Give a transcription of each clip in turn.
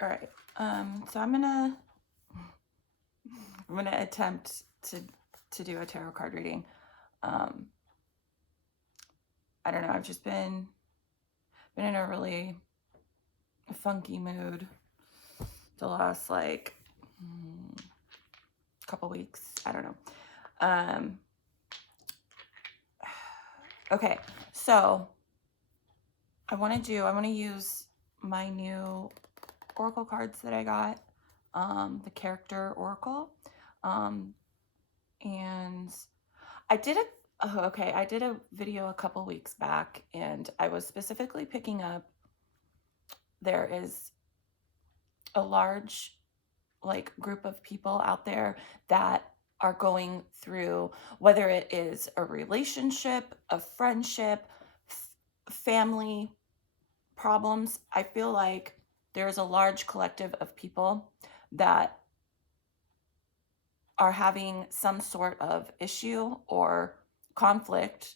All right. So I'm gonna attempt to do a tarot card reading. Um, I don't know. I've just been in a really funky mood the last couple weeks. I don't know. Um, okay. So I want to use my new oracle cards that I got, the character oracle, and I did I did a video a couple weeks back, and I was specifically picking up there is a large group of people out there that are going through, whether it is a relationship, a friendship, family problems. I feel like there's a large collective of people that are having some sort of issue or conflict,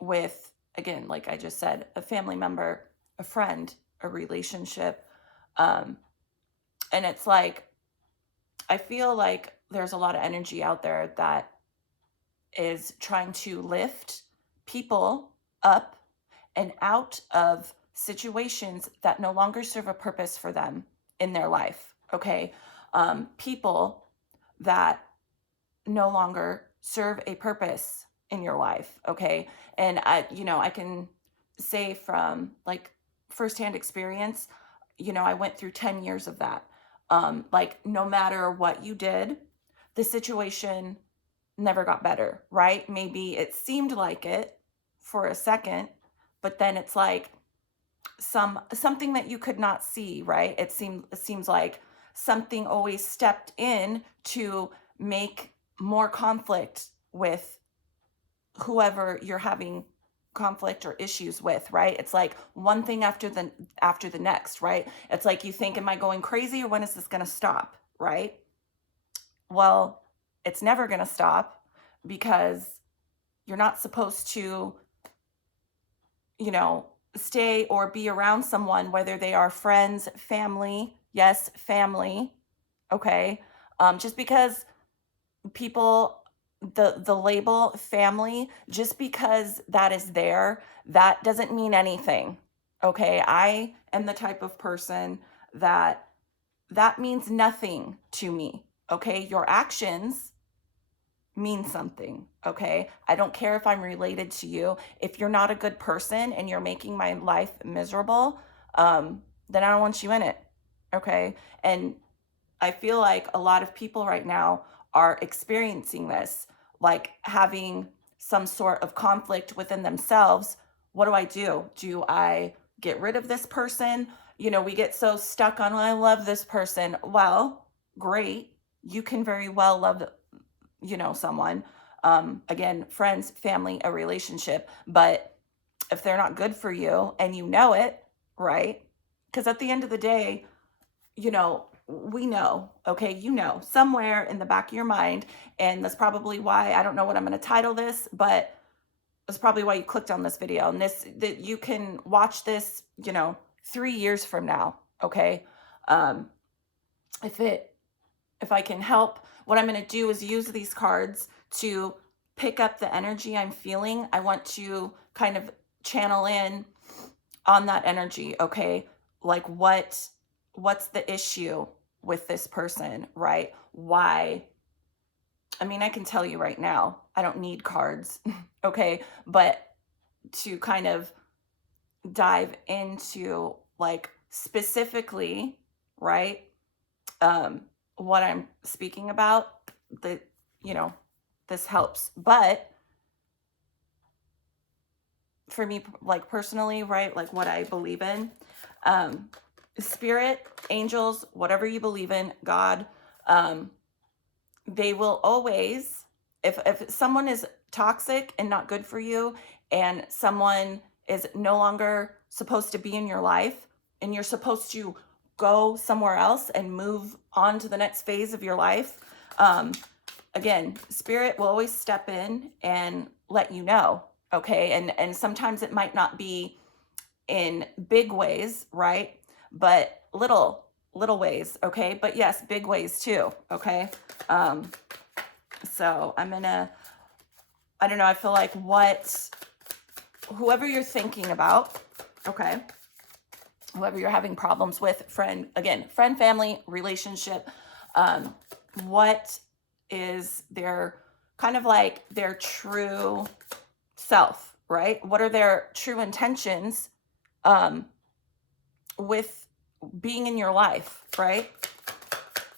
with, again, like I just said, a family member, a friend, a relationship. And it's like, I feel like there's a lot of energy out there that is trying to lift people up and out of situations that no longer serve a purpose for them in their life. Okay. People that no longer serve a purpose in your life. Okay. And I can say from firsthand experience, I went through 10 years of that. No matter what you did, the situation never got better, right? Maybe it seemed like it for a second, but then it's like something that you could not see, right? It seems like something always stepped in to make more conflict with whoever you're having conflict or issues with, right? It's like one thing after the next, right? It's like you think, am I going crazy, or when is this going to stop, right? Well, it's never going to stop, because you're not supposed to, stay or be around someone, whether they are friends, family, yes, family, okay? Just because people, the label family, just because that is there, that doesn't mean anything, okay? I am the type of person that means nothing to me, okay? Your actions mean something, okay? I don't care if I'm related to you. If you're not a good person and you're making my life miserable, then I don't want you in it, okay? And I feel like a lot of people right now are experiencing this, like having some sort of conflict within themselves. What do I do? Do I get rid of this person? We get so stuck on, well, I love this person. Well, great. You can very well love, someone. Again, friends, family, a relationship. But if they're not good for you and you know it, right? Because at the end of the day, we know, okay, somewhere in the back of your mind, and that's probably why, I don't know what I'm going to title this, but that's probably why you clicked on this video, and that you can watch this, 3 years from now, okay? Um, if I can help, what I'm going to do is use these cards to pick up the energy I'm feeling. I want to kind of channel in on that energy, okay? Like what's the issue with this person, right? Why? I mean, I can tell you right now, I don't need cards, okay? But to kind of dive into specifically, right? What I'm speaking about, the this helps. But for me, personally, right, like what I believe in, spirit, angels, whatever you believe in, God, they will always, if someone is toxic and not good for you, and someone is no longer supposed to be in your life, and you're supposed to go somewhere else and move on to the next phase of your life, again, spirit will always step in and let you know, okay? And sometimes it might not be in big ways, right? But little ways, okay? But yes, big ways too, okay? So I don't know, I feel like whoever you're thinking about, okay? Whoever you're having problems with, friend, family, relationship, what is their kind of like their true self, right? What are their true intentions with being in your life, right?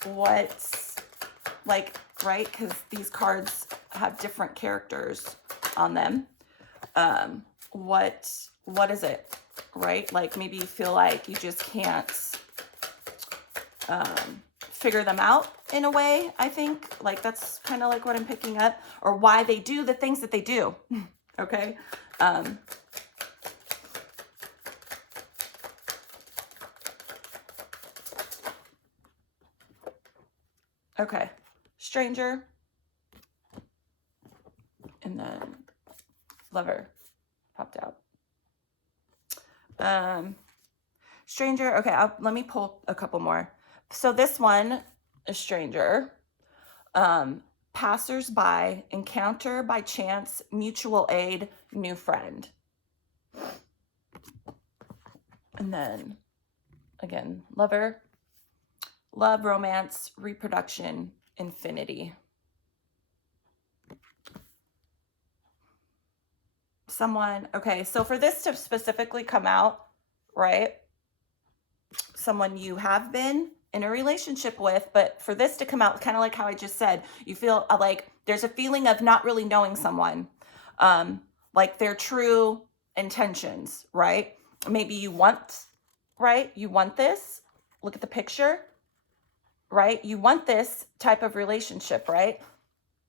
What's like, right? Because these cards have different characters on them. What is it, right? Like maybe you feel like you just can't figure them out in a way, I think. Like that's kind of like what I'm picking up, or why they do the things that they do. Okay. Okay. Stranger. And then Lover popped out. Stranger. Okay, let me pull a couple more. So this one, a stranger. Passers-by, encounter by chance, mutual aid, new friend. And then again, Lover. Love, romance, reproduction, infinity. Someone, okay, so for this to specifically come out, right? Someone you have been in a relationship with, but for this to come out, kind of like how I just said, you feel like there's a feeling of not really knowing someone, like their true intentions, right? Maybe you want, right? You want this. Look at the picture, right? You want this type of relationship, right?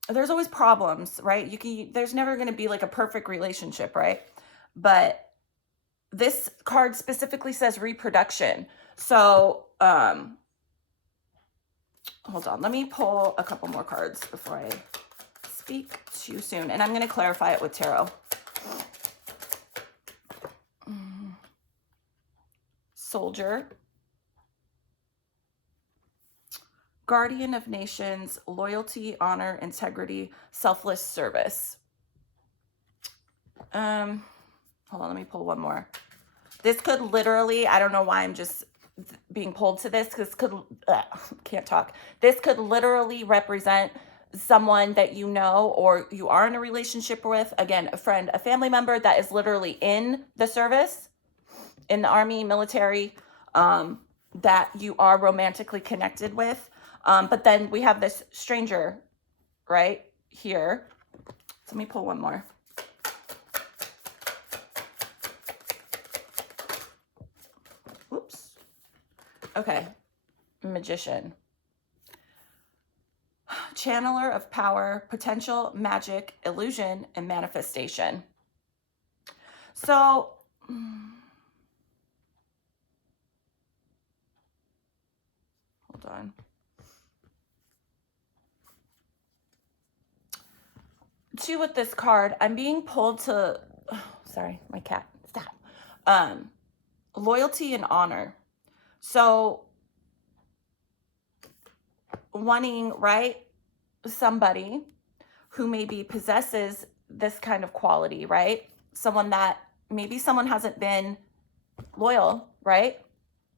There's always problems, right? There's never going to be like a perfect relationship, right? But this card specifically says reproduction. So, hold on. Let me pull a couple more cards before I speak too soon. And I'm going to clarify it with tarot. Soldier. Guardian of nations, loyalty, honor, integrity, selfless service. Hold on, let me pull one more. This could literally, I don't know why I'm just being pulled to this, because can't talk. This could literally represent someone that you know or you are in a relationship with. Again, a friend, a family member that is literally in the service, in the army, military, that you are romantically connected with. But then we have this stranger right here. So let me pull one more. Oops. Okay. Magician. Channeler of power, potential, magic, illusion, and manifestation. So, hold on. Two with this card, I'm being pulled to, sorry, my cat, stop. Loyalty and honor. So, wanting, right, somebody who maybe possesses this kind of quality, right? Someone that maybe someone hasn't been loyal, right?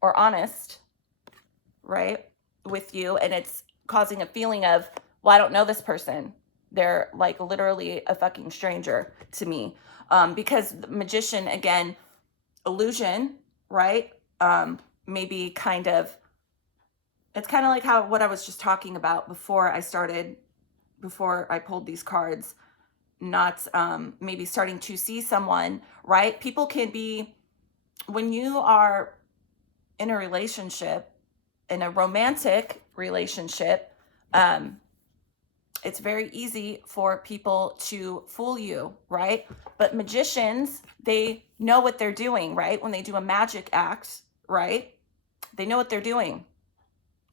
Or honest, right? With you. And it's causing a feeling of, well, I don't know this person. They're like literally a fucking stranger to me. Because the magician, again, illusion, right? Maybe kind of, it's kind of like what I was just talking about before I pulled these cards, not maybe starting to see someone, right? People can be, when you are in a relationship, in a romantic relationship, it's very easy for people to fool you, right? But magicians, they know what they're doing, right? When they do a magic act, right? They know what they're doing.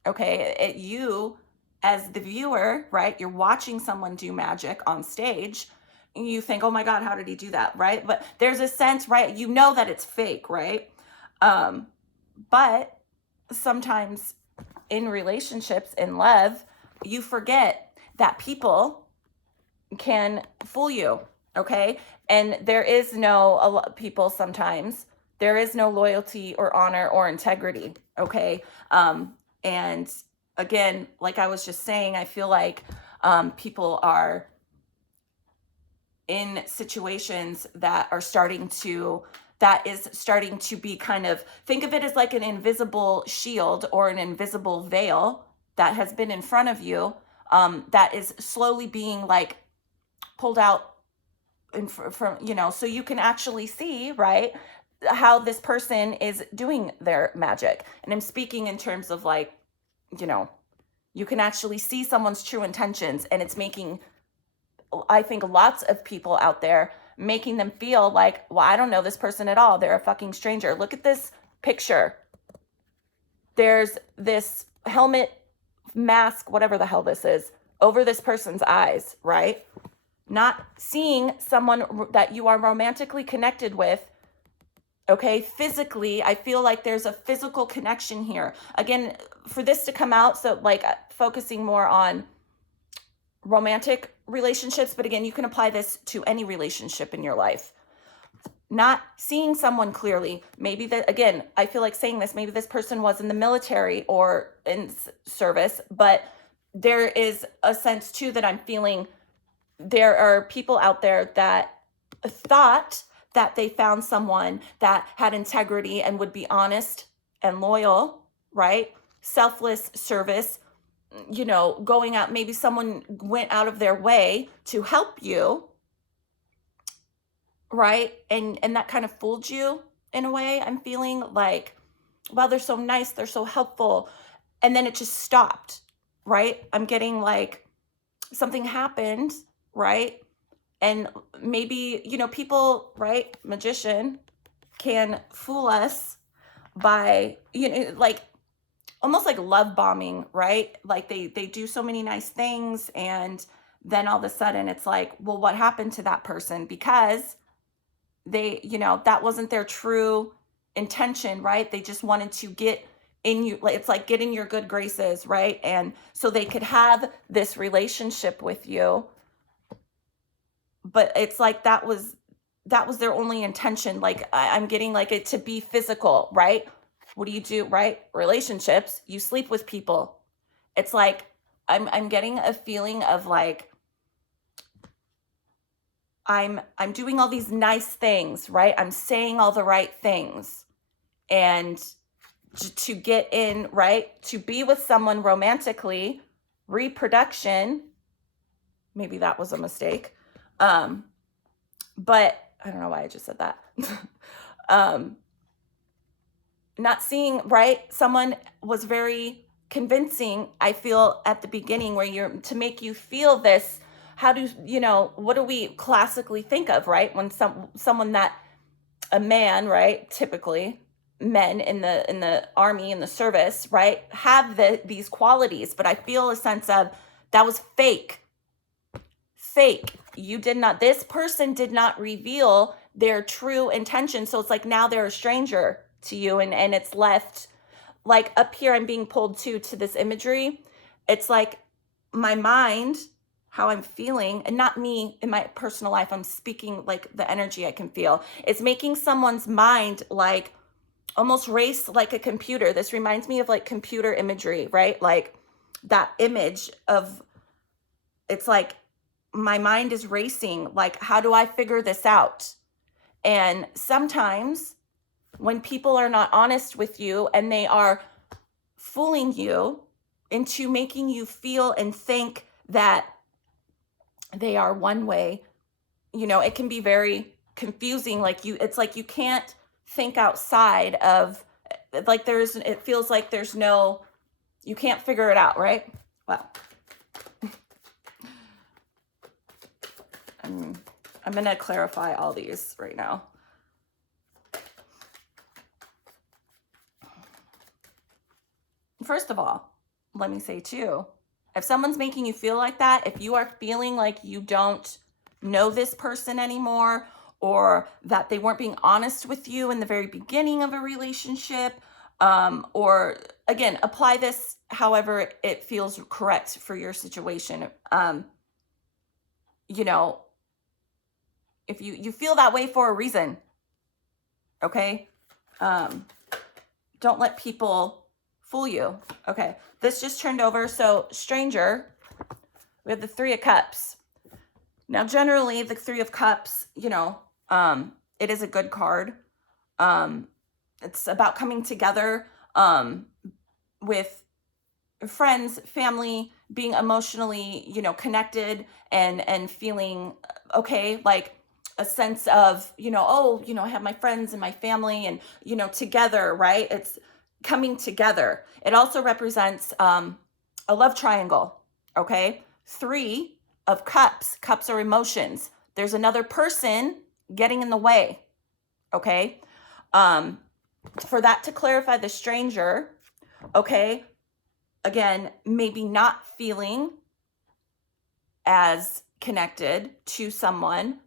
Okay, you as the viewer, right? You're watching someone do magic on stage. And you think, oh my God, how did he do that, right? But there's a sense, right? You know that it's fake, right? But sometimes in relationships, in love, you forget that people can fool you, okay? And there is no, people sometimes, there is no loyalty or honor or integrity, okay? And again, like I was just saying, I feel like people are in situations that is starting to be kind of, think of it as like an invisible shield or an invisible veil that has been in front of you, that is slowly being like pulled out from, so you can actually see, right, how this person is doing their magic. And I'm speaking in terms of like, you can actually see someone's true intentions, and it's making, I think, lots of people out there, making them feel like, well, I don't know this person at all. They're a fucking stranger. Look at this picture. There's this helmet, mask, whatever the hell this is, over this person's eyes, right? Not seeing someone that you are romantically connected with, okay? Physically, I feel like there's a physical connection here. Again, for this to come out, so like focusing more on romantic relationships, but again, you can apply this to any relationship in your life. Not seeing someone clearly, maybe that, again, I feel like saying this, maybe this person was in the military or in service, but there is a sense too that I'm feeling there are people out there that thought that they found someone that had integrity and would be honest and loyal, right? Selfless service, going out, maybe someone went out of their way to help you, right? And that kind of fooled you in a way. I'm feeling like, wow, they're so nice, they're so helpful. And then it just stopped, right? I'm getting like something happened, right? And maybe, people, right? Magician can fool us by, like almost like love bombing, right? Like they do so many nice things, and then all of a sudden it's like, well, what happened to that person? Because they, that wasn't their true intention, right? They just wanted to get in you. It's like get in your good graces, right? And so they could have this relationship with you, but it's like that was their only intention. Like I'm getting like it to be physical, right? What do you do, right? Relationships, you sleep with people. It's like I'm getting a feeling of like I'm doing all these nice things, right? I'm saying all the right things, and to get in, right? To be with someone romantically, reproduction, maybe that was a mistake. But I don't know why I just said that. Not seeing, right? Someone was very convincing, I feel, at the beginning, where you're to make you feel this. How do what do we classically think of, right? When someone that a man, right? Typically men in the army, in the service, right, have these qualities, but I feel a sense of that was fake. This person did not reveal their true intention. So it's like now they're a stranger to you, and it's left like up here. I'm being pulled to this imagery. It's like my mind, how I'm feeling, and not me in my personal life. I'm speaking like the energy I can feel. It's making someone's mind like almost race like a computer. This reminds me of like computer imagery, right? Like that image of, it's like my mind is racing. Like, how do I figure this out? And sometimes when people are not honest with you and they are fooling you into making you feel and think that they are one way, it can be very confusing. Like it's like you can't think outside of, like it feels like you can't figure it out, right? Well, I'm going to clarify all these right now. First of all, let me say too, if someone's making you feel like that, if you are feeling like you don't know this person anymore, or that they weren't being honest with you in the very beginning of a relationship, or again, apply this however it feels correct for your situation. You know, if you feel that way for a reason, okay? Don't let people fool you. Okay, this just turned over. So stranger, we have the Three of Cups. Now, generally, the Three of Cups, it is a good card. It's about coming together with friends, family, being emotionally, connected and feeling okay, like a sense of, I have my friends and my family and, together, right? It's coming together. It also represents a love triangle, okay? Three of Cups. Cups are emotions. There's another person getting in the way, okay? For that to clarify the stranger, okay? Again, maybe not feeling as connected to someone,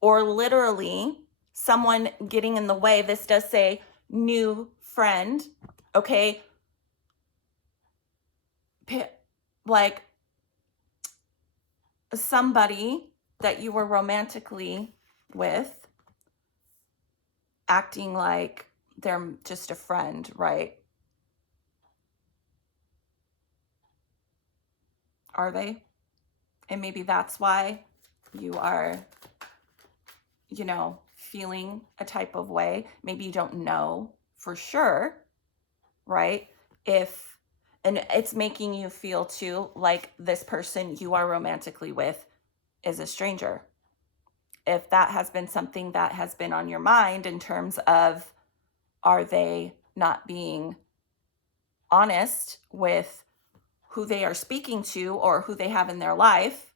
or literally someone getting in the way. This does say new friend, okay? Like somebody that you were romantically with acting like they're just a friend, right? Are they? And maybe that's why you are, feeling a type of way. Maybe you don't know for sure, right? And it's making you feel too like this person you are romantically with is a stranger. If that has been something that has been on your mind in terms of, are they not being honest with who they are speaking to or who they have in their life,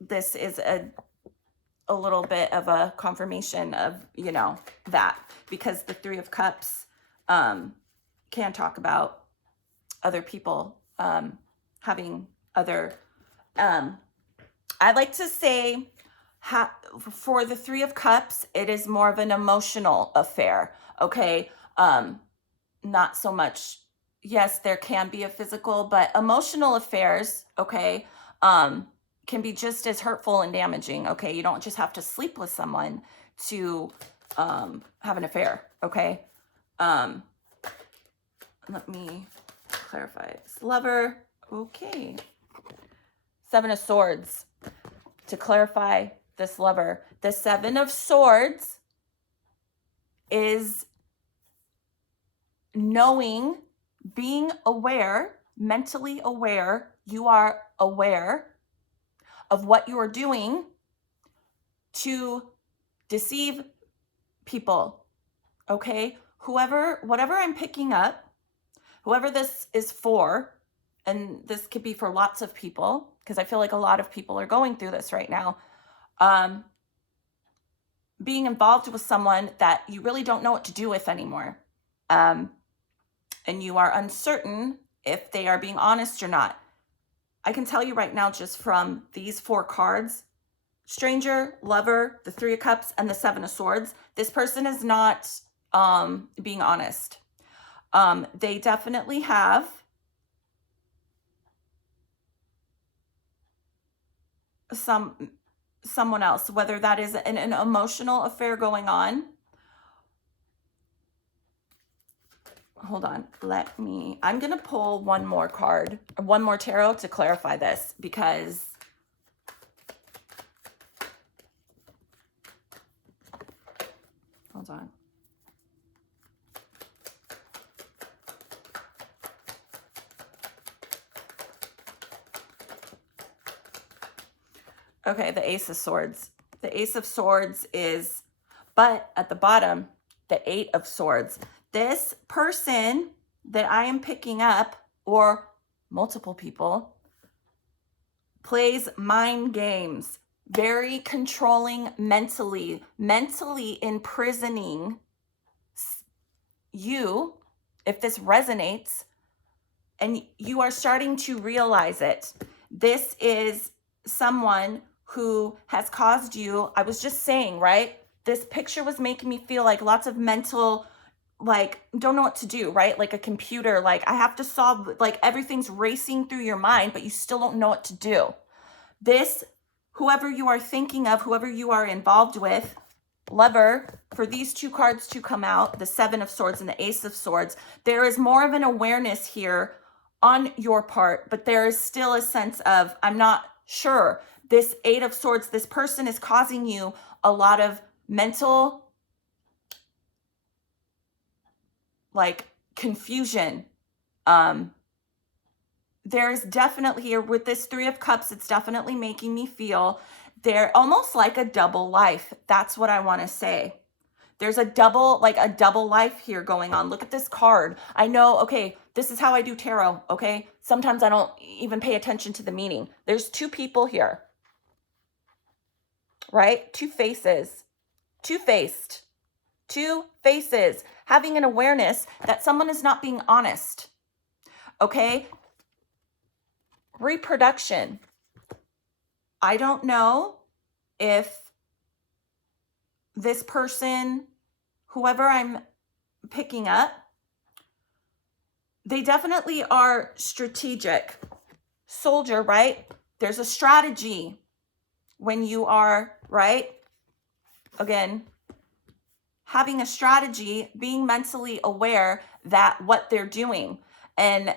this is a little bit of a confirmation of, that, because the Three of Cups can talk about other people having other, I like to say for the Three of Cups, it is more of an emotional affair, okay? Not so much, yes, there can be a physical, but emotional affairs, okay, can be just as hurtful and damaging, okay? You don't just have to sleep with someone to have an affair, okay? Let me clarify. It's lover, okay. Seven of Swords. To clarify this lover, the Seven of Swords is knowing, being aware, mentally aware. You are aware of what you are doing to deceive people, okay? Whatever I'm picking up, whoever this is for, and this could be for lots of people, because I feel like a lot of people are going through this right now, being involved with someone that you really don't know what to do with anymore. And you are uncertain if they are being honest or not. I can tell you right now, just from these four cards, stranger, lover, the Three of Cups, and the Seven of Swords, this person is not being honest. They definitely have someone else, whether that is an emotional affair going on. Hold on, I'm gonna pull one more card, one more tarot to clarify this, because hold on. Okay, the Ace of Swords. The Ace of Swords is, but at the bottom, the Eight of Swords. This person that I am picking up, or multiple people, plays mind games, very controlling mentally imprisoning you, if this resonates, and you are starting to realize it. This is someone who has caused you, I was just saying, right? This picture was making me feel like lots of mental like don't know what to do, right? Like a computer, like I have to solve, like everything's racing through your mind, but you still don't know what to do. This, whoever you are thinking of, whoever you are involved with, lover, for these two cards to come out, the Seven of Swords and the Ace of Swords, there is more of an awareness here on your part, but there is still a sense of, I'm not sure. This Eight of Swords, this person is causing you a lot of mental, like, confusion. There's definitely here with this Three of Cups, it's definitely making me feel they're almost like a double life. That's what I want to say. There's a double life here going on. Look at this card. I know, okay, this is how I do tarot, okay? Sometimes I don't even pay attention to the meaning. There's two people here, right? Two faces, two-faced, two faces, having an awareness that someone is not being honest, okay? Reproduction. I don't know if this person, whoever I'm picking up, they definitely are strategic. Soldier, right? There's a strategy when you are, right? Again, having a strategy, being mentally aware that what they're doing. And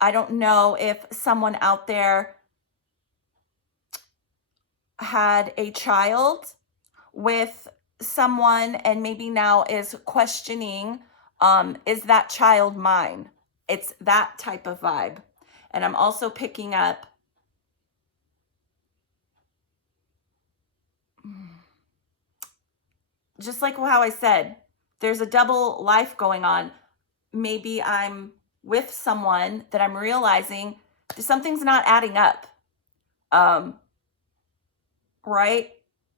I don't know if someone out there had a child with someone and maybe now is questioning, is that child mine? It's that type of vibe. And I'm also picking up just like how I said, there's a double life going on. Maybe I'm with someone that I'm realizing something's not adding up. Right?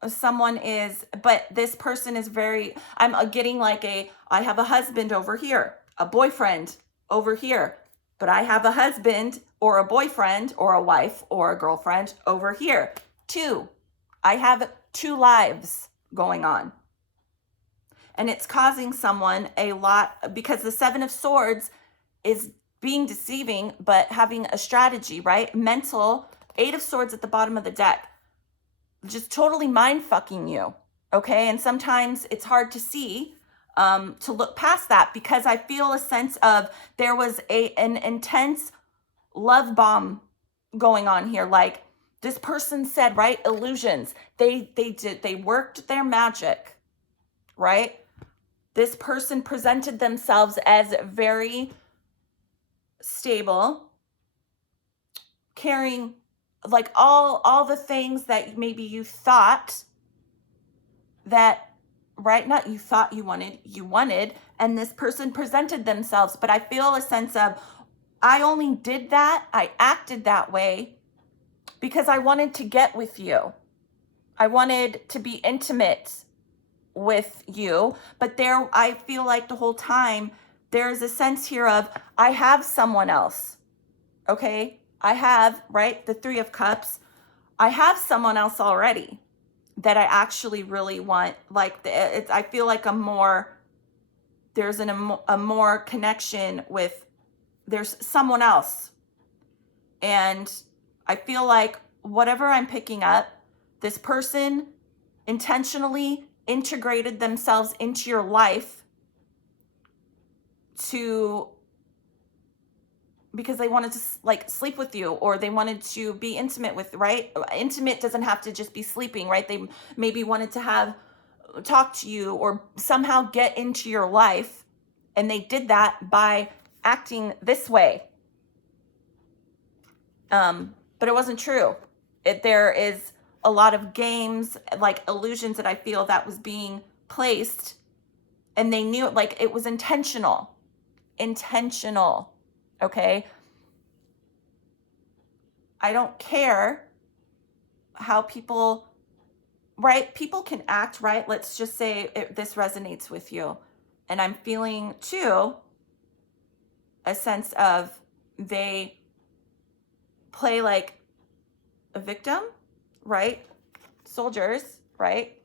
Someone is, but this person is very, I'm getting like I have a husband over here, a boyfriend over here, but I have a husband or a boyfriend or a wife or a girlfriend over here. Two, I have two lives going on. And it's causing someone a lot, because the Seven of Swords is being deceiving, but having a strategy, right? Mental, Eight of Swords at the bottom of the deck, just totally mind fucking you, okay? And sometimes it's hard to see, to look past that, because I feel a sense of there was an intense love bomb going on here. Like this person said, right? Illusions. They worked their magic, right? This person presented themselves as very stable, carrying like all the things that maybe you thought that, right? Not you thought you wanted, and this person presented themselves. But I feel a sense of, I only did that, I acted that way because I wanted to get with you. I wanted to be intimate with you. But there, I feel like the whole time there's a sense here of, I have someone else, okay? I have, right, the Three of Cups. I have someone else already that I actually really want. Like, I feel like there's a more connection with, there's someone else. And I feel like whatever I'm picking up, this person intentionally integrated themselves into your life because they wanted to like sleep with you, or they wanted to be intimate with, right? Intimate doesn't have to just be sleeping, right? They maybe wanted to talk to you or somehow get into your life. And they did that by acting this way. But it wasn't true. There is a lot of games, like illusions that I feel that was being placed, and they knew, like, it was intentional, okay? I don't care how people, right? People can act, right? Let's just say this resonates with you. And I'm feeling too a sense of they play like a victim, right? Soldiers, right?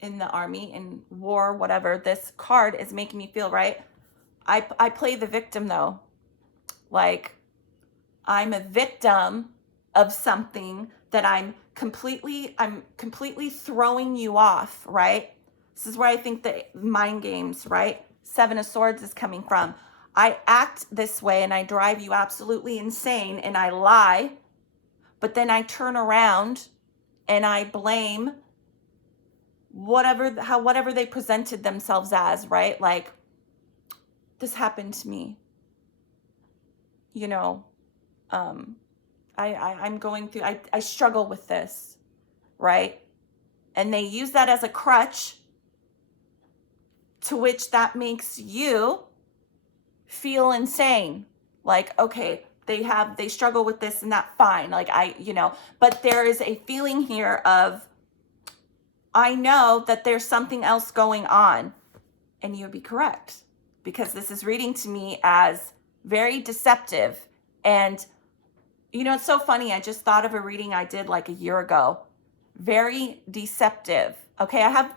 in the army, in war, whatever, this card is making me feel, right? I play the victim though. Like, I'm a victim of something that I'm completely throwing you off, right? This is where I think the mind games, right? Seven of Swords is coming from. I act this way and I drive you absolutely insane and I lie, but then I turn around and I blame whatever they presented themselves as, right? Like, this happened to me, you know, I'm going through, I struggle with this, right? And they use that as a crutch, to which that makes you feel insane. Like, okay, they struggle with this and that, fine. Like, but there is a feeling here of, I know that there's something else going on. And you'd be correct, because this is reading to me as very deceptive. And it's so funny. I just thought of a reading I did like a year ago. Very deceptive. Okay, I have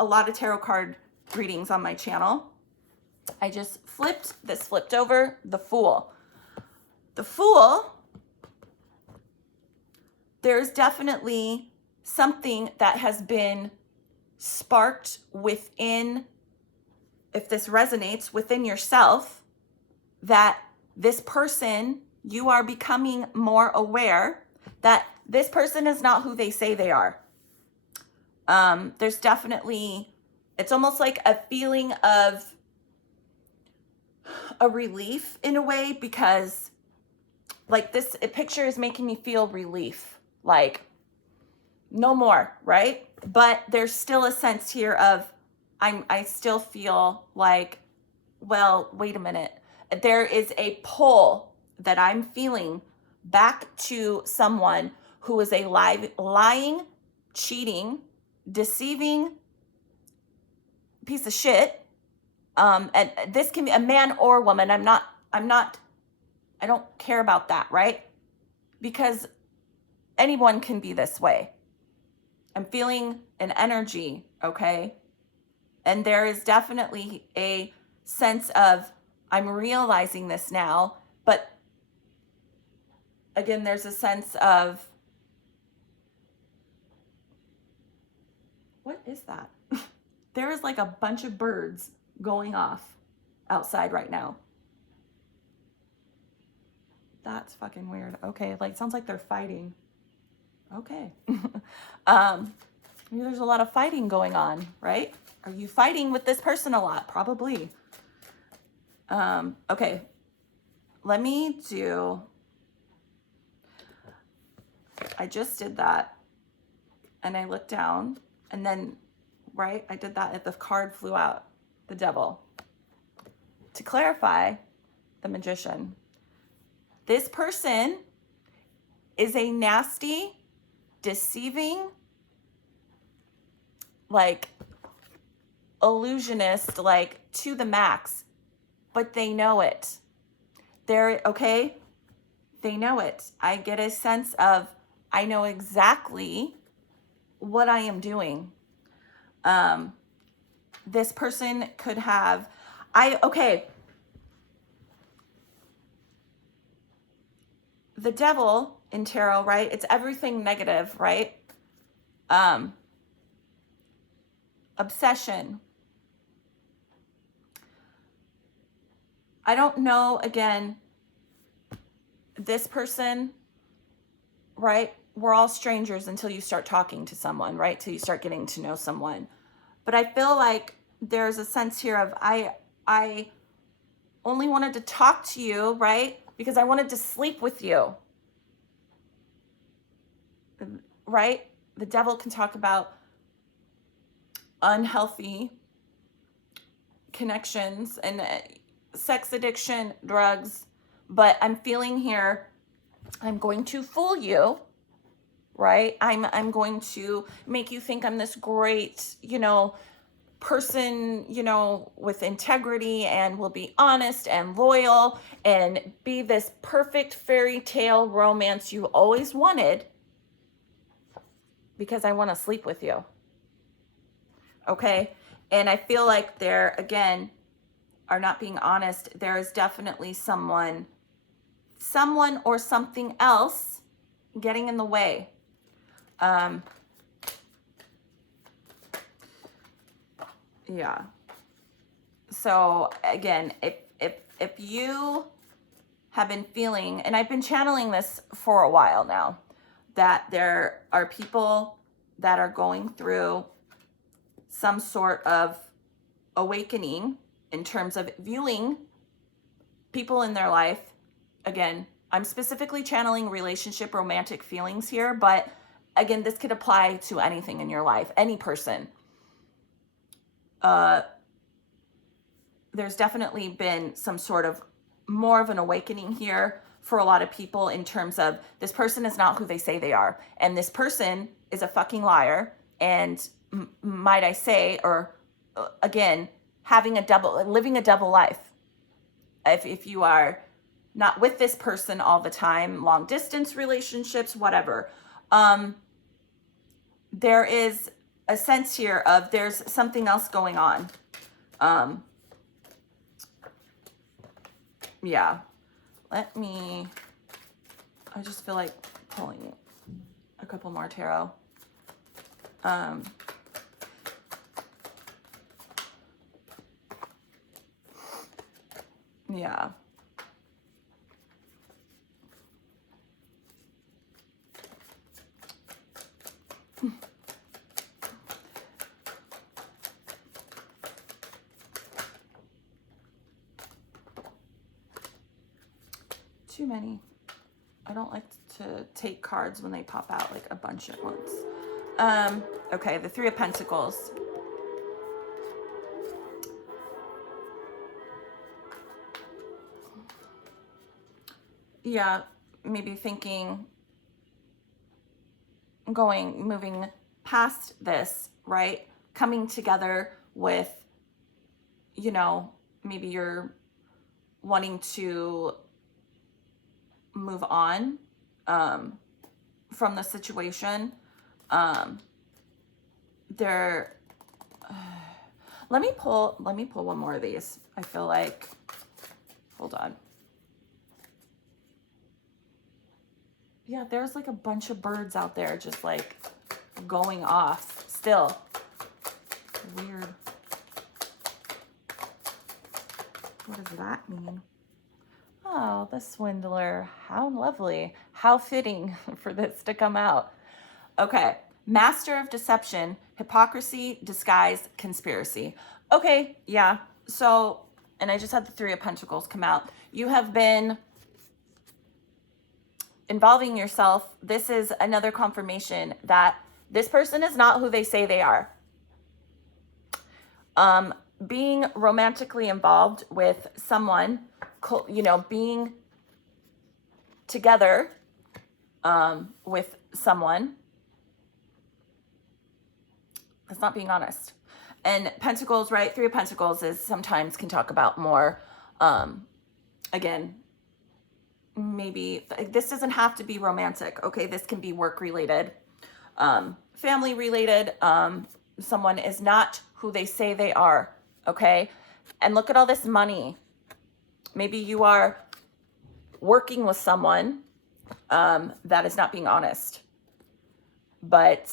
a lot of tarot card readings on my channel. I just flipped over the Fool. The Fool, there's definitely something that has been sparked within, if this resonates within yourself, that this person, you are becoming more aware that this person is not who they say they are. There's definitely, it's almost like a feeling of a relief in a way, because like this picture is making me feel relief, like no more, right? But there's still a sense here of, I still feel like, well, wait a minute. There is a pull that I'm feeling back to someone who is a lying, cheating, deceiving piece of shit. And this can be a man or a woman. I don't care about that, right? Because anyone can be this way. I'm feeling an energy, okay? And there is definitely a sense of, I'm realizing this now, but again, there's a sense of, what is that? There is like a bunch of birds going off outside right now. That's fucking weird. Okay, like sounds like they're fighting. Okay. Maybe there's a lot of fighting going on, right? Are you fighting with this person a lot? Probably. Okay. Let me do, I just did that and I looked down and then, right, I did that and the card flew out, the Devil. To clarify, the Magician. This person is a nasty, deceiving, like illusionist, like to the max, but they know it. They're okay. They know it. I get a sense of, I know exactly what I am doing. This person could have, the Devil in tarot, right? It's everything negative, right? Obsession. I don't know, again, this person, right? We're all strangers until you start talking to someone, right? Till you start getting to know someone. But I feel like there's a sense here of, I only wanted to talk to you, right? Because I wanted to sleep with you, right? The Devil can talk about unhealthy connections and sex addiction, drugs, but I'm feeling here, I'm going to fool you, right? I'm going to make you think I'm this great, person, with integrity and will be honest and loyal and be this perfect fairy tale romance you always wanted, because I want to sleep with you. okay? And I feel like there, again, are not being honest. There is definitely someone or something else getting in the way. Yeah. So again, if you have been feeling, and I've been channeling this for a while now, that there are people that are going through some sort of awakening in terms of viewing people in their life. Again, I'm specifically channeling relationship, romantic feelings here, but again, this could apply to anything in your life, any person. There's definitely been some sort of more of an awakening here for a lot of people in terms of this person is not who they say they are. And this person is a fucking liar. And might I say, or again, living a double life. If you are not with this person all the time, long distance relationships, whatever. There is a sense here of there's something else going on. Yeah. I just feel like pulling a couple more tarot. Yeah. Too many. I don't like to take cards when they pop out like a bunch at once. Okay, the Three of Pentacles. Yeah, maybe thinking, moving past this, right? Coming together with, maybe you're wanting to move on from the situation. Let me pull one more of these. I feel like, hold on. Yeah, there's like a bunch of birds out there just like going off still. Weird. What does that mean? Oh, the Swindler. How lovely. How fitting for this to come out. Okay. Master of Deception, Hypocrisy, Disguise, Conspiracy. Okay, yeah. So, and I just had the Three of Pentacles come out. You have been involving yourself. This is another confirmation that this person is not who they say they are. Being romantically involved with someone, being together with someone that's not being honest. And Pentacles, right? Three of Pentacles is sometimes can talk about more, again, maybe this doesn't have to be romantic. Okay. This can be work related, family related. Someone is not who they say they are. Okay. And look at all this money. Maybe you are working with someone, that is not being honest, but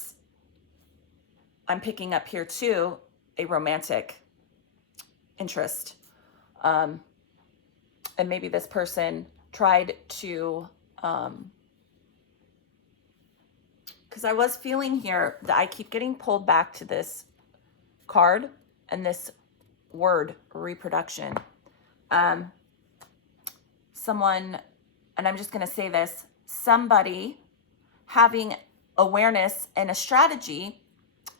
I'm picking up here too, a romantic interest. And maybe this person tried to, because I was feeling here that I keep getting pulled back to this card and this word, reproduction. Someone, and I'm just going to say this, somebody having awareness and a strategy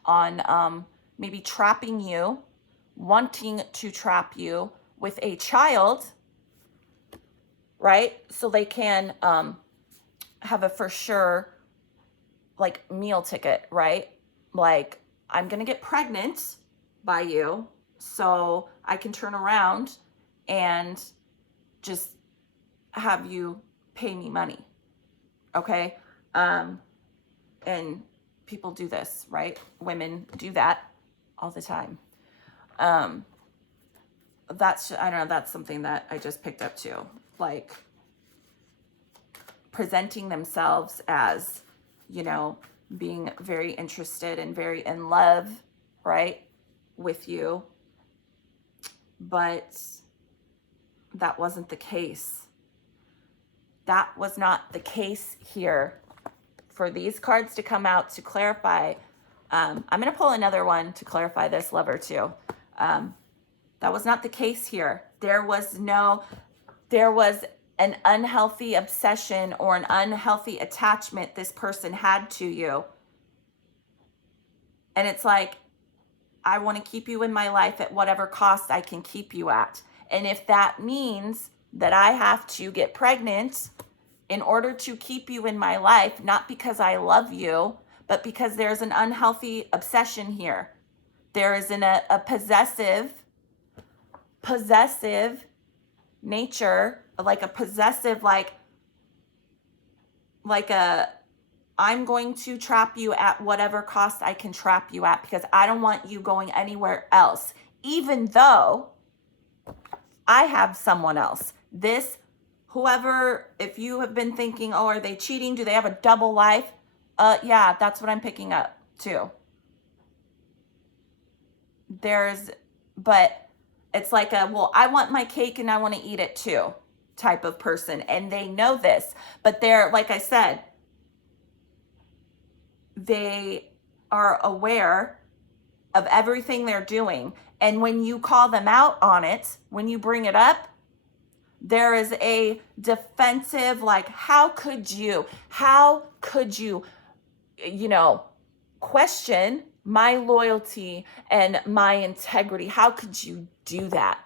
on maybe trapping you, wanting to trap you with a child, right? So they can have a for sure like meal ticket, right? Like, I'm going to get pregnant by you so I can turn around and just have you pay me money. Okay? And people do this, right? Women do that. all the time. I don't know, that's something that I just picked up too. Like presenting themselves as, you know, being very interested and very in love, right, with you. But that wasn't the case. That was not the case here. For these cards to come out to clarify, I'm going to pull another one to clarify this, lover, too. That was not the case here. There was an unhealthy obsession or an unhealthy attachment this person had to you. And it's like, I want to keep you in my life at whatever cost I can keep you at. And if that means that I have to get pregnant in order to keep you in my life, not because I love you, but because there's an unhealthy obsession here. There is a possessive nature, like a possessive, like I'm going to trap you at whatever cost I can trap you at because I don't want you going anywhere else, even though I have someone else. Whoever, if you have been thinking, oh, are they cheating? Do they have a double life? Yeah, that's what I'm picking up too. But it's like well, I want my cake and I want to eat it too type of person. And they know this, but they're, like I said, they are aware of everything they're doing. And when you call them out on it, when you bring it up, there is a defensive, like, how could you, question my loyalty and my integrity? How could you do that?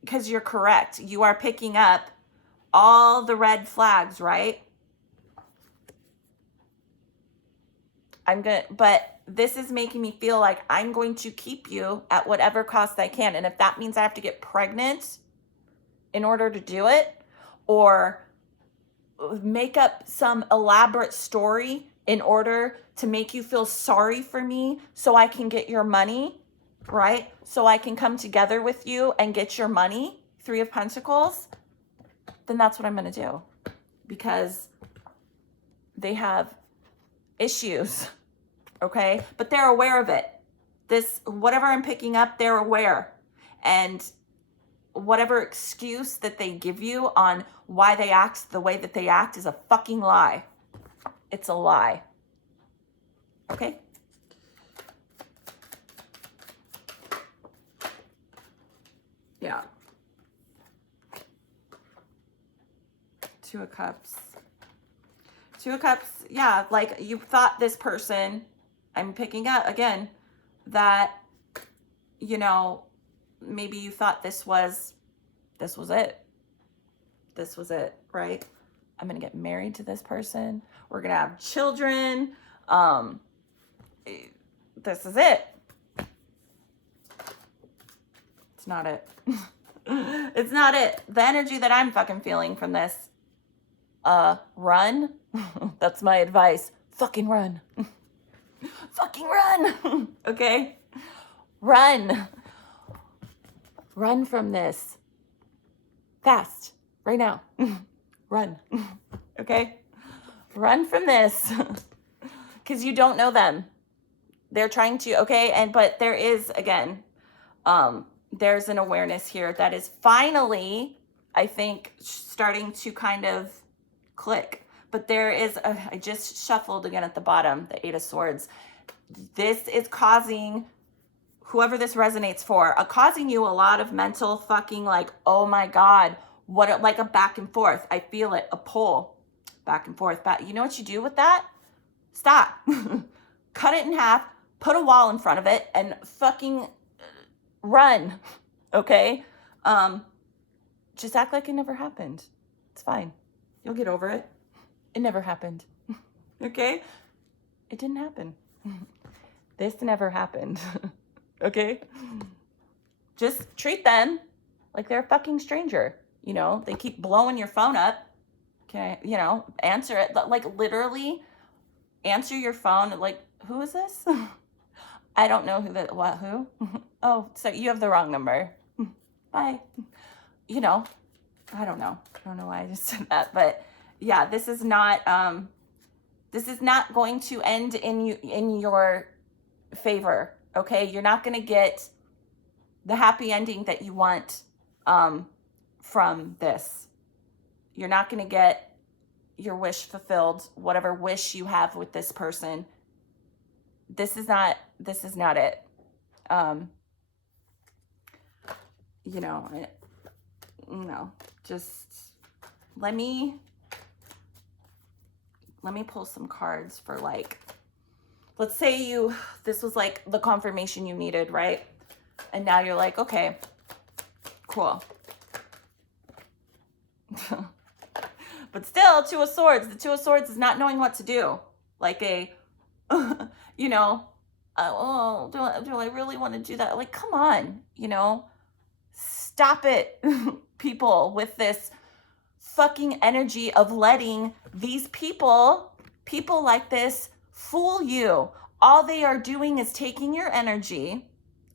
Because you're correct. You are picking up all the red flags, right? But this is making me feel like I'm going to keep you at whatever cost I can. And if that means I have to get pregnant in order to do it, or make up some elaborate story in order to make you feel sorry for me so I can get your money, right? So I can come together with you and get your money, Three of Pentacles, then that's what I'm going to do. Because they have issues, okay? But they're aware of it. Whatever I'm picking up, they're aware. And whatever excuse that they give you on why they act the way that they act is a fucking lie. It's a lie. Okay? Yeah. Two of Cups. Two of Cups, yeah, like you thought this person, I'm picking up again, that, maybe you thought this was it. This was it, right? I'm going to get married to this person. We're going to have children. This is it. It's not it. It's not it. The energy that I'm fucking feeling from this, run. That's my advice. Fucking run. Fucking run. Okay? Run. Run from this. Fast. Right now. Run. Okay? Run from this. Because you don't know them. They're trying to, okay? But there is, again, there's an awareness here that is finally, I think, starting to kind of click. But there is, I just shuffled again at the bottom, the Eight of Swords. This is causing, whoever this resonates for, causing you a lot of mental fucking like, oh my God, like a back and forth. I feel it, a pull, back and forth. You know what you do with that? Stop. Cut it in half, put a wall in front of it, and fucking run, okay? Just act like it never happened. It's fine. You'll get over it. It never happened, okay? It didn't happen. This never happened, okay? Just treat them like they're a fucking stranger, They keep blowing your phone up. Can I, answer it. Like, literally answer your phone. Like, Who is this? I don't know who? Oh, so you have the wrong number. Bye. You know, I don't know. I don't know why I just said that, but yeah, this is not going to end in your favor. Okay, you're not going to get the happy ending that you want from this. You're not going to get your wish fulfilled, whatever wish you have with this person. This is not it. You know, no, just let me pull some cards for, like, let's say this was like the confirmation you needed, right? And now you're like, okay, cool. But still, Two of Swords. The Two of Swords is not knowing what to do. Like you know, oh, do I really want to do that? Like, come on, you know, stop it, people, with this fucking energy of letting these people like this fool you. All they are doing is taking your energy,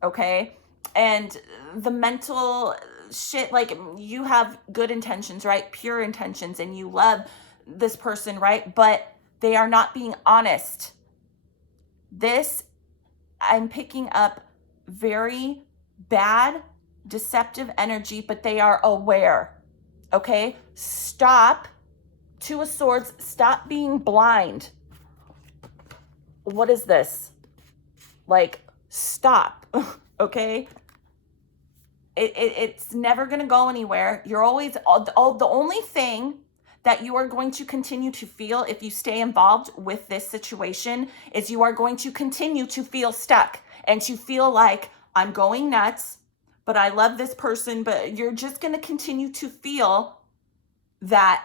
okay? And the mental shit, like, you have good intentions, right? Pure intentions, and you love this person, right? But they are not being honest. This, I'm picking up very bad, deceptive energy, but they are aware, okay? Stop. Two of Swords, stop being blind. What is this? Like, stop, okay? It's never going to go anywhere. You're always, the only thing that you are going to continue to feel if you stay involved with this situation is you are going to continue to feel stuck and to feel like, I'm going nuts, but I love this person. But you're just going to continue to feel that.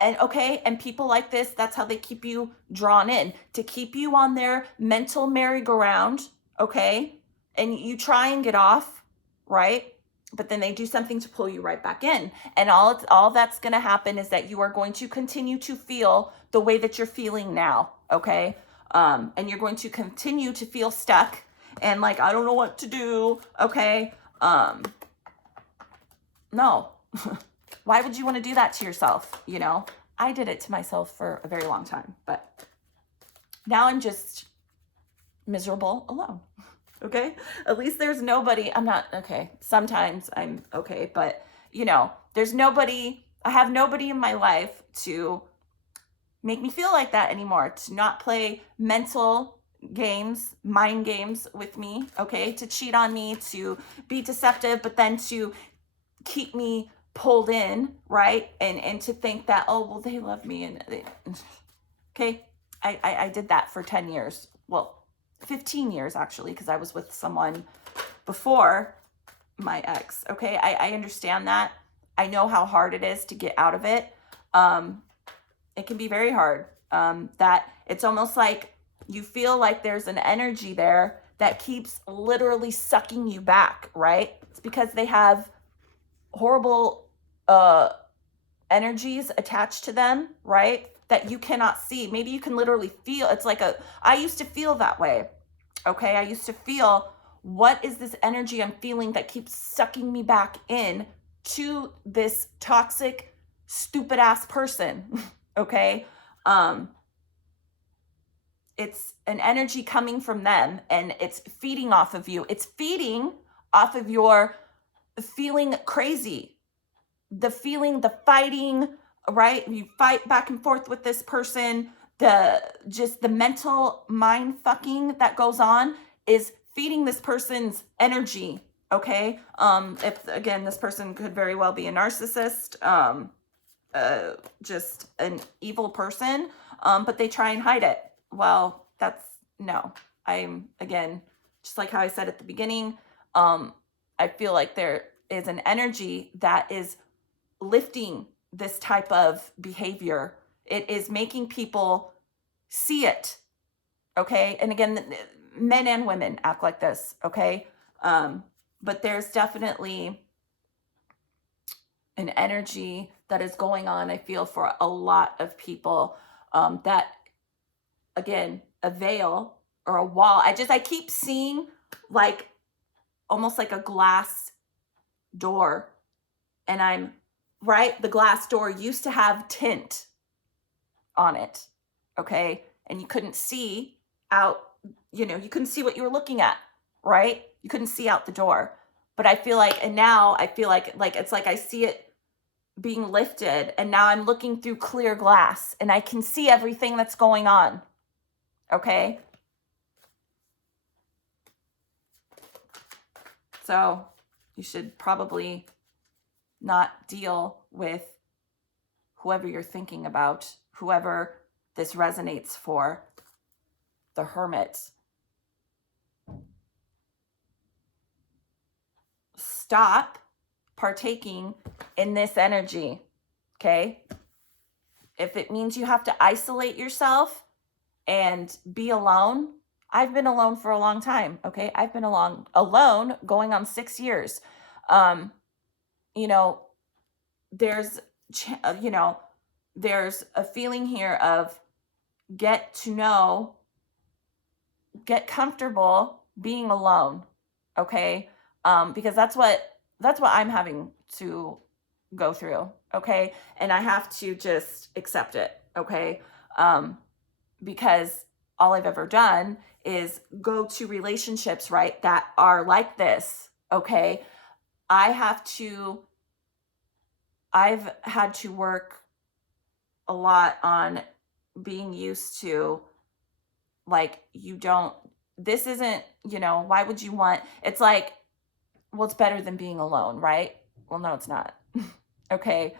And okay, and people like this, that's how they keep you drawn in, to keep you on their mental merry-go-round, okay? And you try and get off, right? But then they do something to pull you right back in. And all that's going to happen is that you are going to continue to feel the way that you're feeling now, okay? And you're going to continue to feel stuck and like, I don't know what to do, okay? No. Why would you want to do that to yourself? You know, I did it to myself for a very long time, but now I'm just miserable alone. Okay. At least there's nobody. I'm not okay. Sometimes I'm okay, but you know, there's nobody, I have nobody in my life to make me feel like that anymore, to not play mental games, mind games with me. Okay. To cheat on me, to be deceptive, but then to keep me pulled in, right? And to think that, oh, well, they love me. And okay, I did that for 10 years. Well, 15 years actually, because I was with someone before my ex. Okay, I understand that. I know how hard it is to get out of it. It can be very hard. That it's almost like you feel like there's an energy there that keeps literally sucking you back, right? It's because they have horrible energies attached to them, right? That you cannot see. Maybe you can literally feel. It's like I used to feel that way. Okay. I used to feel, what is this energy I'm feeling that keeps sucking me back in to this toxic, stupid ass person? Okay. It's an energy coming from them and it's feeding off of you. It's feeding off of your feeling crazy, the feeling, the fighting, right? You fight back and forth with this person. The mental mind fucking that goes on is feeding this person's energy. Okay. If again, this person could very well be a narcissist, just an evil person, but they try and hide it. Well, no. I'm, again, just like how I said at the beginning, I feel like there is an energy that is lifting this type of behavior. It is making people see it. Okay. And again, men and women act like this. Okay. But there's definitely an energy that is going on, I feel, for a lot of people, that, again, a veil or a wall. I keep seeing like almost like a glass door, and I'm right. The glass door used to have tint on it. Okay. And you couldn't see out, you couldn't see what you were looking at, right? You couldn't see out the door. But I feel like, and now I feel like it's like I see it being lifted, and now I'm looking through clear glass and I can see everything that's going on. Okay. So you should probably not deal with whoever you're thinking about, whoever this resonates for. The Hermit. Stop partaking in this energy, okay? If it means you have to isolate yourself and be alone, I've been alone for a long time, okay? I've been alone going on 6 years. You know, there's there's a feeling here of get comfortable being alone, okay? Because that's what I'm having to go through, okay? And I have to just accept it, okay? Because all I've ever done is go to relationships, right, that are like this, okay? I've had to work a lot on being used to, like, this isn't, why would you want, it's like, well, it's better than being alone, right? Well, no, it's not. Okay.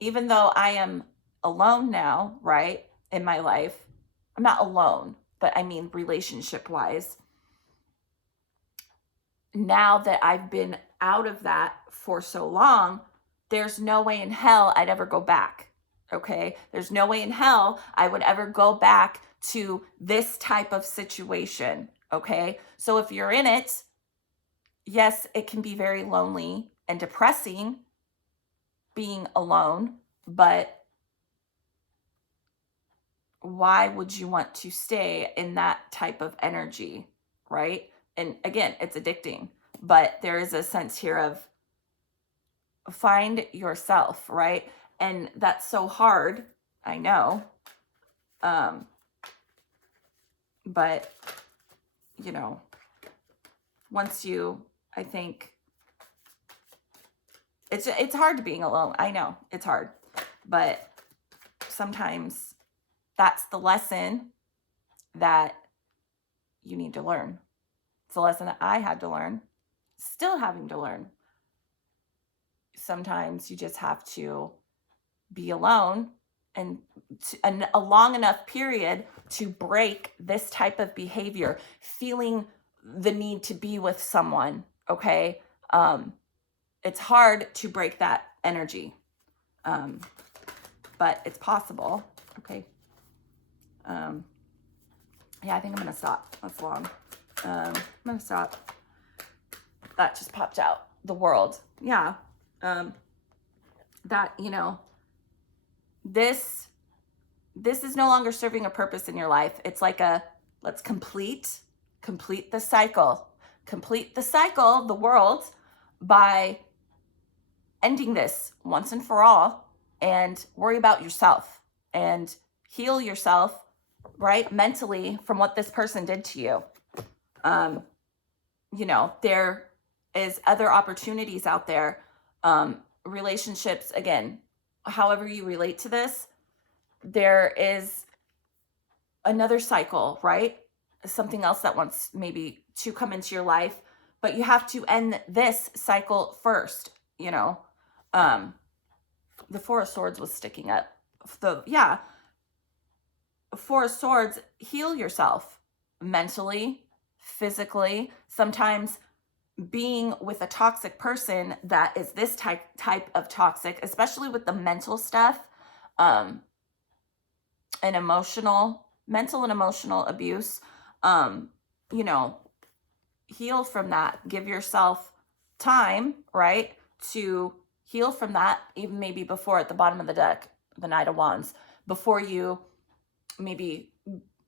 Even though I am alone now, right, in my life, I'm not alone, but I mean, relationship wise, now that I've been out of that for so long, there's no way in hell I'd ever go back. Okay. There's no way in hell I would ever go back to this type of situation. Okay. So if you're in it, yes, it can be very lonely and depressing being alone, but why would you want to stay in that type of energy, right? And again, it's addicting, but there is a sense here of find yourself, right? And that's so hard, I know. But once you, I think it's hard being alone. I know it's hard, but sometimes that's the lesson that you need to learn. It's a lesson that I had to learn, still having to learn. Sometimes you just have to be alone and a long enough period to break this type of behavior, feeling the need to be with someone, okay? It's hard to break that energy, but it's possible, okay? Yeah, I think I'm going to stop. That's long. I'm going to stop. That just popped out. The world. Yeah. That, this is no longer serving a purpose in your life. It's like let's complete the cycle. Complete the cycle, the world, by ending this once and for all, and worry about yourself and heal yourself, right, mentally from what this person did to you. There is other opportunities out there. Relationships, again, however you relate to this, there is another cycle, right? Something else that wants maybe to come into your life, but you have to end this cycle first, the Four of Swords was sticking up. Four of Swords, heal yourself mentally, physically. Sometimes being with a toxic person that is this type of toxic, especially with the mental stuff, and mental and emotional abuse, heal from that. Give yourself time, right, to heal from that, even maybe before at the bottom of the deck, the Knight of Wands, before you maybe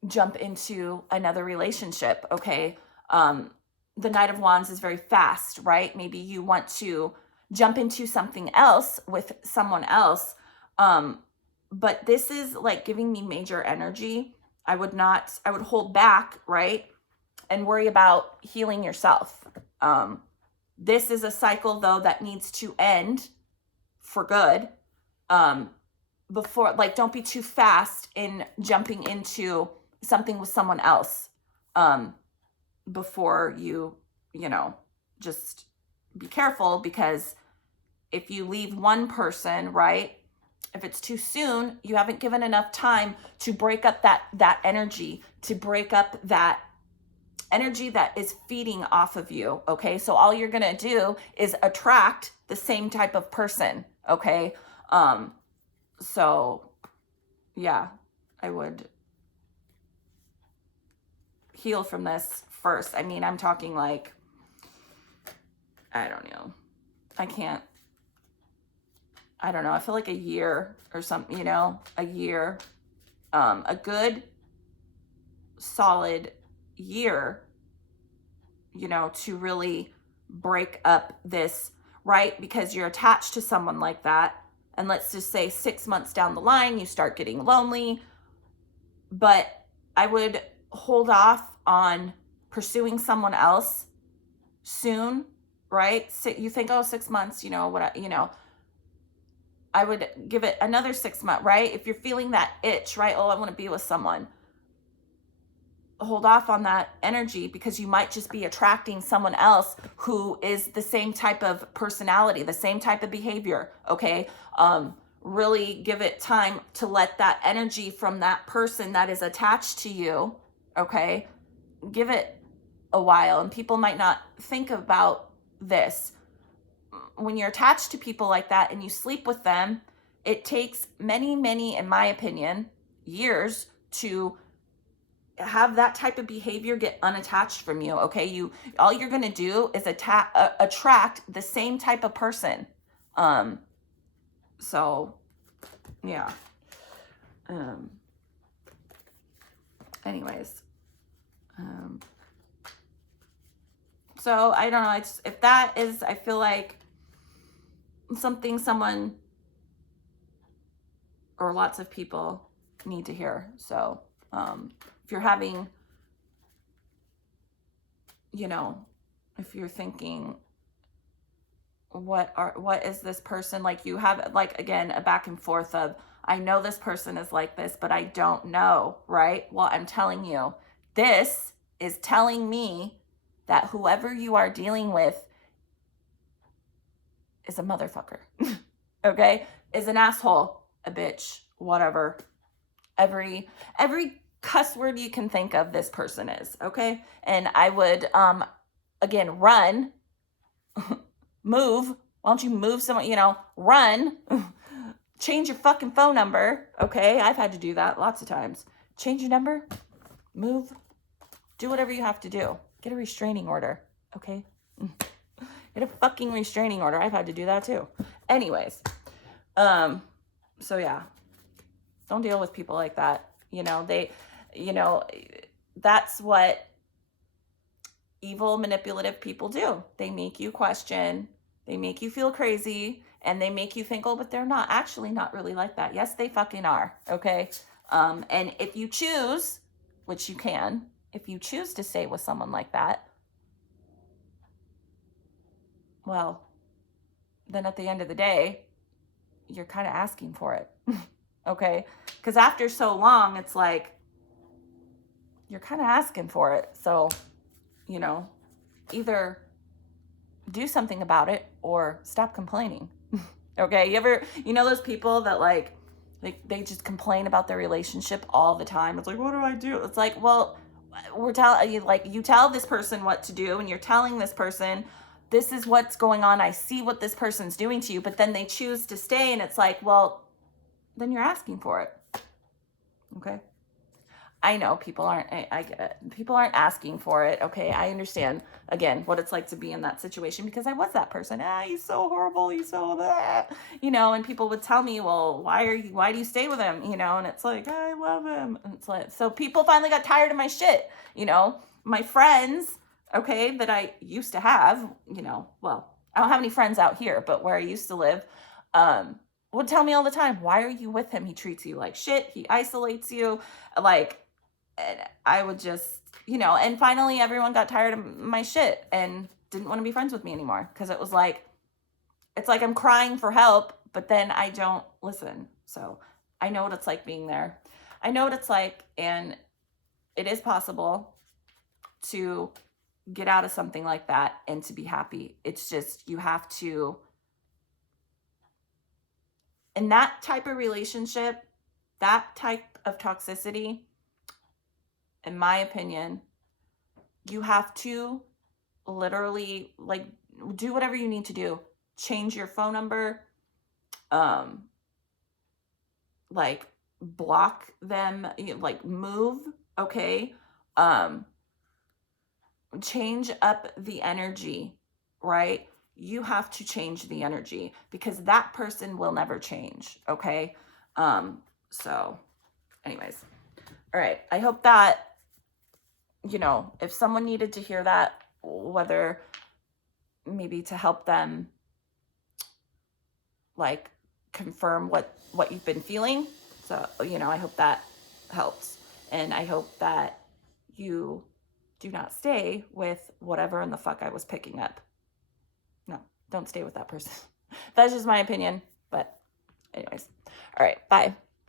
jump into another relationship, okay? The Knight of Wands is very fast, right? Maybe you want to jump into something else with someone else. But this is like giving me major energy. I would hold back, right? And worry about healing yourself. This is a cycle though that needs to end for good. Before, like, don't be too fast in jumping into something with someone else. Before you just be careful, because if you leave one person, right, if it's too soon, you haven't given enough time to break up that energy, to break up that energy that is feeding off of you, okay? So all you're gonna do is attract the same type of person, okay? So yeah, I would heal from this first. I mean, I'm talking like, I don't know. I don't know. I feel like a year or something, a year, a good solid year, to really break up this, right? Because you're attached to someone like that. And let's just say 6 months down the line, you start getting lonely. But I would hold off on pursuing someone else soon, right? So you think, oh, 6 months, I would give it another 6 months, right? If you're feeling that itch, right? Oh, I want to be with someone. Hold off on that energy, because you might just be attracting someone else who is the same type of personality, the same type of behavior, okay? Really give it time to let that energy from that person that is attached to you, okay? Give it a while, and people might not think about this. When you're attached to people like that and you sleep with them, it takes many, in my opinion, years to have that type of behavior get unattached from you, okay? All you're gonna do is attract the same type of person. So yeah. Anyways, so I don't know. If that is, I feel like something someone or lots of people need to hear. So if you're having, if you're thinking, what is this person like? You have, like, again, a back and forth of, I know this person is like this, but I don't know, right? Well, I'm telling you, this is telling me that whoever you are dealing with is a motherfucker, okay? Is an asshole, a bitch, whatever. Every cuss word you can think of, this person is, okay? And I would, again, run, move. Why don't you move someone, run, change your fucking phone number, okay? I've had to do that lots of times. Change your number, move, do whatever you have to do. Get a restraining order, okay? Get a fucking restraining order. I've had to do that too. Anyways, so yeah, don't deal with people like that. That's what evil, manipulative people do. They make you question, they make you feel crazy, and they make you think, oh, but they're not really like that. Yes, they fucking are, okay? And if you choose, which you can, if you choose to stay with someone like that, well, then at the end of the day, you're kind of asking for it, okay? Because after so long, it's like, you're kind of asking for it. So, either do something about it or stop complaining, okay? Those people that like they just complain about their relationship all the time. It's like, what do I do? It's like, well, you tell this person what to do, and you're telling this person, this is what's going on. I see what this person's doing to you, but then they choose to stay, and it's like, well, then you're asking for it, okay? I know people aren't, I get it. People aren't asking for it. Okay. I understand, again, what it's like to be in that situation because I was that person. He's so horrible. He's so that, and people would tell me, well, why do you stay with him? And it's like, I love him. And it's like, so people finally got tired of my shit, my friends, okay, that I used to have, well, I don't have any friends out here, but where I used to live, would tell me all the time, why are you with him? He treats you like shit. He isolates you. Like, and I would just, and finally everyone got tired of my shit and didn't want to be friends with me anymore because it was like, it's like I'm crying for help, but then I don't listen. So I know what it's like being there. I know what it's like, and it is possible to get out of something like that and to be happy. It's just, you have to, in that type of relationship, that type of toxicity, in my opinion, you have to literally like do whatever you need to do. Change your phone number, like block them, like move, okay? Change up the energy, right? You have to change the energy because that person will never change, okay? So anyways, all right. I hope that, if someone needed to hear that, whether maybe to help them like confirm what you've been feeling. So, I hope that helps. And I hope that you do not stay with whatever in the fuck I was picking up. No, don't stay with that person. That's just my opinion. But anyways, all right, bye.